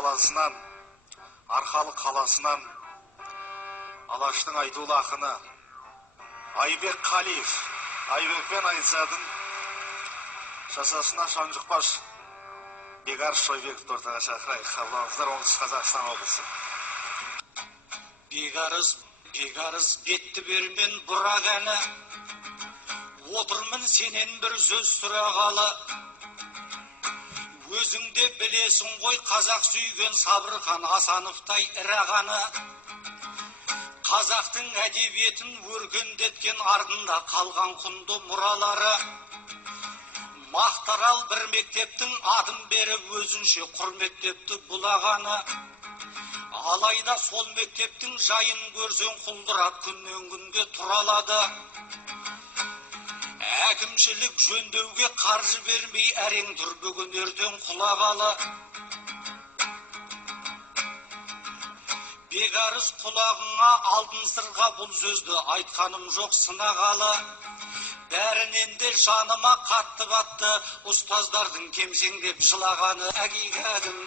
даласынан, Арқалық қаласынан Алаштың айтулы ақыны Айбек Қалиев, Айбекпен айтысатын жасасына шаң жұқпаш Бекарыс Шойбековті ортаға шақырайық. Қабылыңыздар, оңтүстік Қазақстан облысы. Бекарыс бетті бермен бұрақ әні, отырмын сенен бір сөз сұрағалы. Өзіңде білесің ғой қазақ сүйген Сабырхан Асановтай ірағаны. Қазақтың әдебиетін өркендеткен ардында қалған құнды мұралары. Мақтарал бір мектептің адын беріп өзінше құрметтепті бұлағаны. Алайда сол мектептің жайын көрсең құлдырап күннен күнге тұралады. Әкімшілік жөндеуге қаржы бермей әрең тұр, бүгін ертең құлағалы. Бекарыс, құлағыңа алтын сырға бұл сөзді айтқаным жоқ сынағалы. Бәрінен де жаныма қатты батты ұстаздардың кемсеңдеп жылағаны. Әгигәдім,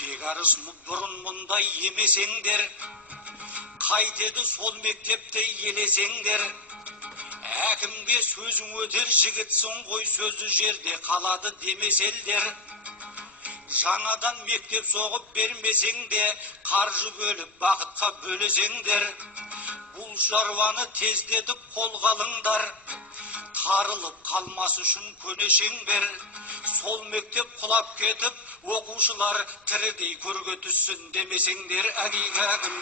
Бекарыс, бұрын мұндай емесеңдер, қайтеді сол мектепте елесеңдер. Әкімге сөзің өтер, жігітсің ғой, сөзі жерде қалады демеселдер. Жаңадан мектеп соғып бермесеңде, қаржы бөліп бақытқа бөлесеңдер. Бұл шаруаны тездетіп қолға алыңдар, тарылып қалмас үшін көнешеңдер. Сол мектеп құлап кетіп, оқушылар тірідей көрге түссін демесеңдер. Әгигәдім.